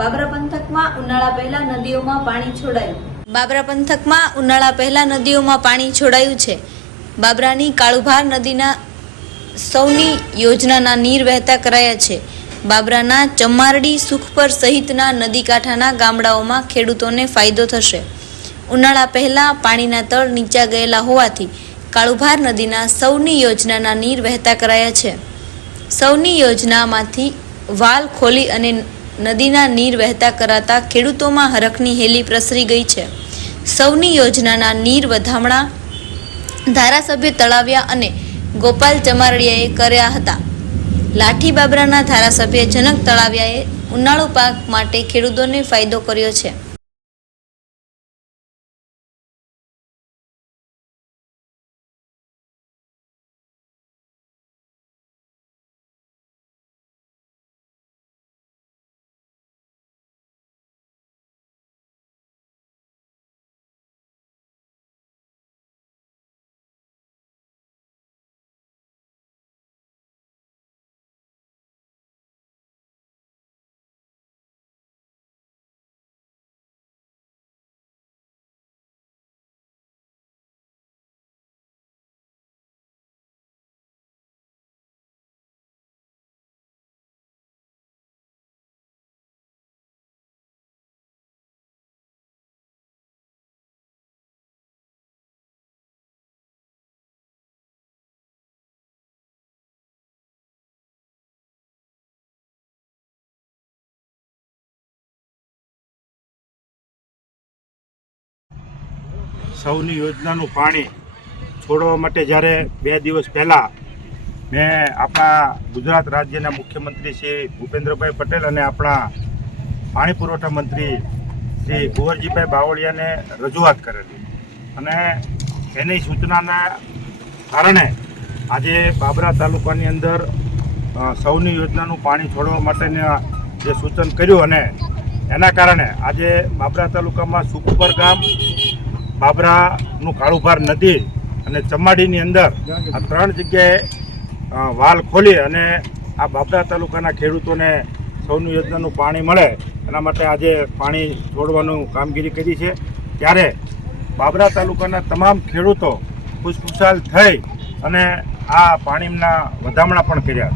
બાબરા પંથકમાં ઉનાળા પહેલા નદીઓમાં પાણી છોડાયું. બાબરા પંથકમાં ઉનાળા પહેલા નદીઓમાં પાણી છોડાયું છે. બાબરાની કાળુભાર નદીના સૌની યોજનાના નીર વહેતા કરાયા છે. બાબરાના ચમારડી સુખપર સહિતના નદી કાંઠાના ગામડાઓમાં ખેડૂતોને ફાયદો થશે. ઉનાળા પહેલા પાણીના તળ નીચા ગયેલા હોવાથી કાળુભાર નદીના સૌની યોજનાના નીર વહેતા કરાયા છે. સૌની યોજનામાંથી વાલ ખોલી અને નદીના નીર વહેતા કરાતા ખેડૂતોમાં હરખની હેલી પ્રસરી ગઈ છે. સૌની યોજનાના નીર વધામણા ધારાસભ્ય તળાવ્યા અને ગોપાલ ચમારડિયાએ કર્યા હતા. લાઠી બાબરાના ધારાસભ્ય જનક તળાવ્યાએ ઉનાળુ પાક માટે ખેડૂતોને ફાયદો કર્યો છે. સૌની યોજનાનું પાણી છોડવા માટે જ્યારે બે દિવસ પહેલાં મેં આપણા ગુજરાત રાજ્યના મુખ્યમંત્રી શ્રી ભૂપેન્દ્રભાઈ પટેલ અને આપણા પાણી પુરવઠા મંત્રી શ્રી કુંવરજીભાઈ બાવળિયાને રજૂઆત કરેલી. અને એની સૂચનાના કારણે આજે બાબરા તાલુકાની અંદર સૌની યોજનાનું પાણી છોડવા માટેના જે સૂચન કર્યું અને એના કારણે આજે બાબરા તાલુકામાં સુખપર ગામ બાબરાનું કાળુભાર નદી અને ચમાડીની અંદર આ ત્રણ જગ્યાએ વાલ ખોલી અને આ બાબરા તાલુકાના ખેડૂતોને સૌની યોજનાનું પાણી મળે. એના માટે આજે પાણી છોડવાનું કામગીરી કરી છે. ત્યારે બાબરા તાલુકાના તમામ ખેડૂતો ખુશખુશાલ થઈ અને આ પાણીના વધામણા પણ કર્યા.